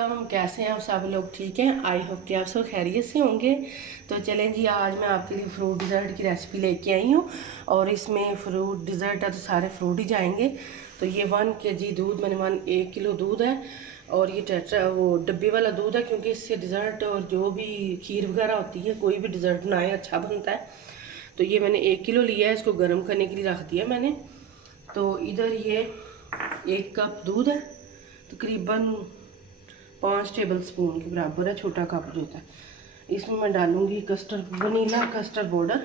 वालेकुम, कैसे हैं आप सब लोग? ठीक हैं? आई होप कि आप सब खैरियत से होंगे। तो चलें जी, आज मैं आपके लिए फ्रूट डिज़र्ट की रेसिपी लेके आई हूँ और इसमें फ्रूट डिज़र्ट है तो सारे फ्रूट ही जाएंगे। तो ये 1 kg दूध मैंने 1 किलो दूध है और ये टेट्रा वो डब्बे वाला दूध है, क्योंकि इससे डिज़र्ट और जो भी खीर वगैरह होती है, कोई भी डिज़र्ट बनाए अच्छा बनता है। तो ये मैंने 1 किलो लिया है, इसको गर्म करने के लिए रख दिया मैंने। तो इधर ये 1 कप दूध है, तकरीबन 5 टेबल स्पून के बराबर है, छोटा कप जो होता है। इसमें मैं डालूंगी वनीला कस्टर्ड पाउडर,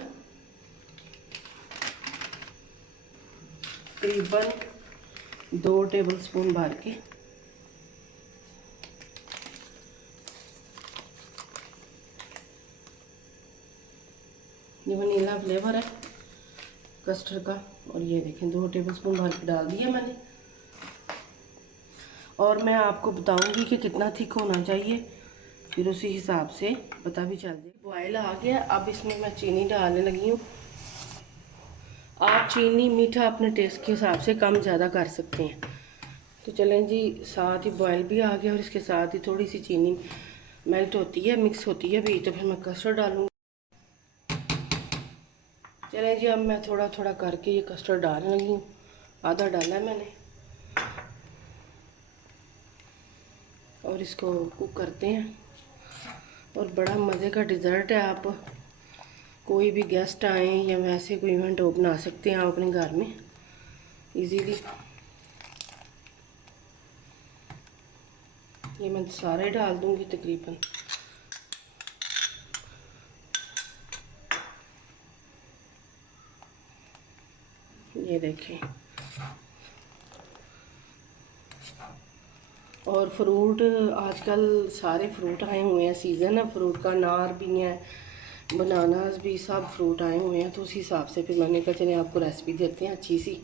तकरीबन 2 टेबल स्पून भर के। ये वनीला फ्लेवर है कस्टर्ड का, और ये देखें 2 टेबल स्पून भर के डाल दिया मैंने। और मैं आपको बताऊंगी कि कितना थिक होना चाहिए, फिर उसी हिसाब से पता भी चल जाए। बॉयल आ गया, अब इसमें मैं चीनी डालने लगी हूँ। आप चीनी मीठा अपने टेस्ट के हिसाब से कम ज़्यादा कर सकते हैं। तो चलें जी, साथ ही बॉयल भी आ गया और इसके साथ ही थोड़ी सी चीनी मेल्ट होती है, मिक्स होती है भी। तो फिर मैं कस्टर्ड डालूँगी। चलें जी, अब मैं थोड़ा थोड़ा करके ये कस्टर्ड डालने लगी हूँ। आधा डाला है मैंने और इसको कुक करते हैं। और बड़ा मज़े का डिज़र्ट है, आप कोई भी गेस्ट आए या वैसे कोई इवेंट हो बना सकते हैं आप अपने घर में इजीली। ये मैं सारे डाल दूंगी तकरीबन। ये देखें, और फ्रूट आजकल सारे फ्रूट आए हुए हैं, सीज़न है फ्रूट का, अनार भी है, बनानास भी, सब फ्रूट आए हुए हैं। तो उस हिसाब से फिर मैंने कहा चले आपको रेसिपी देते हैं अच्छी सी।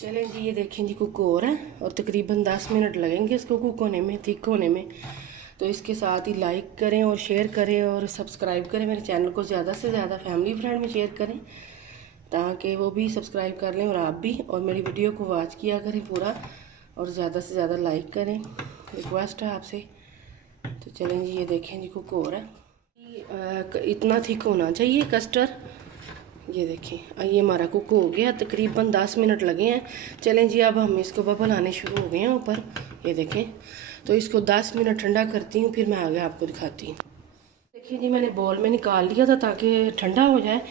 चलें जी, ये देखें जी, कुक हो रहा है और तकरीबन 10 मिनट लगेंगे इसको कुक होने में, थिक होने में। तो इसके साथ ही लाइक करें और शेयर करें और सब्सक्राइब करें मेरे चैनल को, ज़्यादा से ज़्यादा फैमिली फ्रेंड में शेयर करें ताकि वो भी सब्सक्राइब कर लें और आप भी, और मेरी वीडियो को वॉच किया करें पूरा और ज़्यादा से ज़्यादा लाइक करें, रिक्वेस्ट है आपसे। तो चलें जी, ये देखें जी, कुक हो रहा है। इतना थिक होना चाहिए कस्टर्ड। ये देखें, ये हमारा कुक हो गया, तकरीबन 10 मिनट लगे हैं। चलें जी, अब हम इसको बबल आने शुरू हो गए हैं ऊपर, ये देखें। तो इसको 10 मिनट ठंडा करती हूँ, फिर मैं आगे आपको दिखाती हूँ। देखिए जी, मैंने बॉल में निकाल लिया था ताकि ठंडा हो जाए।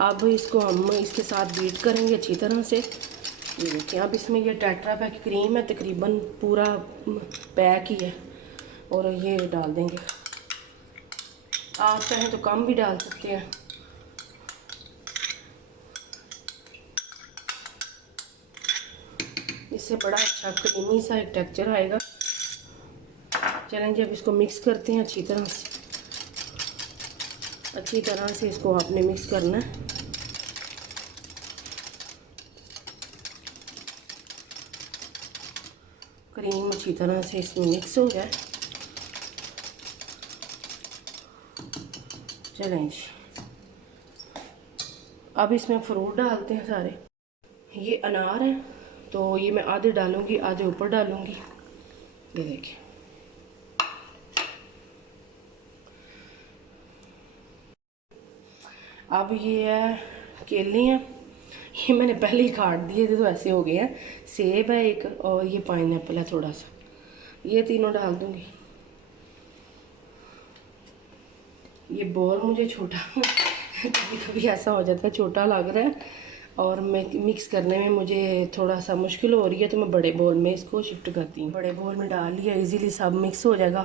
अब इसको हम इसके साथ बीट करेंगे अच्छी तरह से। ये देखिए, अब इसमें ये टेट्रा पैक क्रीम है, तकरीबन पूरा पैक ही है, और ये डाल देंगे। आप चाहें तो कम भी डाल सकते हैं। इससे बड़ा अच्छा क्रीमी सा एक टेक्सचर आएगा। चलें जी, अब इसको मिक्स करते हैं अच्छी तरह से। अच्छी तरह से इसको आपने मिक्स करना है। क्रीम अच्छी तरह से इसमें मिक्स हो जाए। चलें जी, अब इसमें फ्रूट डालते हैं सारे। ये अनार है, तो ये मैं आधे डालूंगी, आधे ऊपर डालूंगी। ये देखिए, अब ये है केले हैं, ये मैंने पहले ही काट दिए थे तो ऐसे हो गए हैं। सेब है एक, और ये पाइनएप्पल है थोड़ा सा, ये तीनों डाल दूंगी। ये बॉल मुझे छोटा कभी कभी ऐसा हो जाता है, छोटा लग रहा है और मैं मिक्स करने में मुझे थोड़ा सा मुश्किल हो रही है, तो मैं बड़े बॉल में इसको शिफ्ट करती हूँ। बड़े बॉल में डाल लिया, इजीली सब मिक्स हो जाएगा।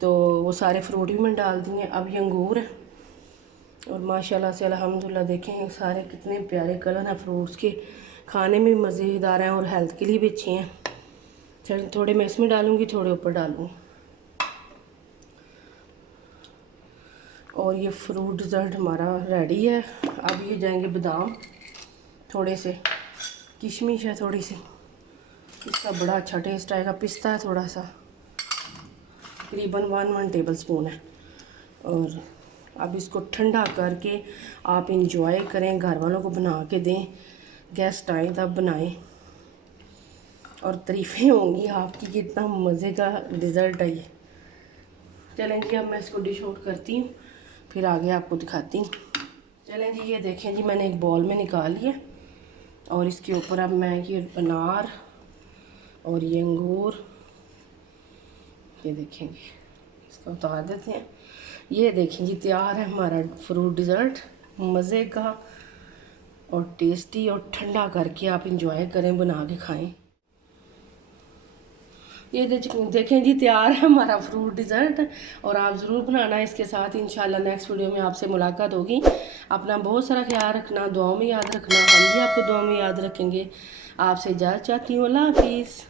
तो वो सारे फ्रूट भी मैंने डाल दिए। अब ये अंगूर है, और माशाल्लाह से अल्हम्दुलिल्लाह देखें सारे कितने प्यारे कलर हैं फ्रूट्स के, खाने में मज़ेदार हैं और हेल्थ के लिए भी अच्छे हैं। चल, थोड़े मैं इसमें डालूँगी, थोड़े ऊपर डालूँगी। और ये फ्रूट डिज़र्ट हमारा रेडी है। अब ये जाएंगे बादाम, थोड़े से किशमिश है थोड़ी सी, इसका बड़ा अच्छा टेस्ट आएगा। पिस्ता है थोड़ा सा, तकरीबन 1 टेबल स्पून है। और अब इसको ठंडा करके आप इंजॉय करें, घर वालों को बना के दें, गेस्ट आए तब बनाएं। और तारीफ़ें होंगी आपकी कि इतना मज़े का रिज़ल्ट है ये। चलें जी, अब मैं इसको डिश आउट करती हूँ, फिर आगे आपको दिखाती हूँ। चलें जी, ये देखें जी, मैंने एक बॉल में निकाल लिया और इसके ऊपर अब मैं ये अनार और ये अंगूर, ये देखें जी, इसको उतार देते हैं। ये देखें जी, तैयार है हमारा फ्रूट डिज़र्ट, मज़े का और टेस्टी और ठंडा करके आप इंजॉय करें, बना के खाएं। ये देखें जी, तैयार है हमारा फ्रूट डिज़र्ट और आप ज़रूर बनाना। इसके साथ इंशाल्लाह नेक्स्ट वीडियो में आपसे मुलाकात होगी। अपना बहुत सारा ख्याल रखना, दुआओं में याद रखना, हम भी आपको दुआओं में याद रखेंगे। आपसे इजाज़त चाहती हूँ। अल्लाह हाफिज़।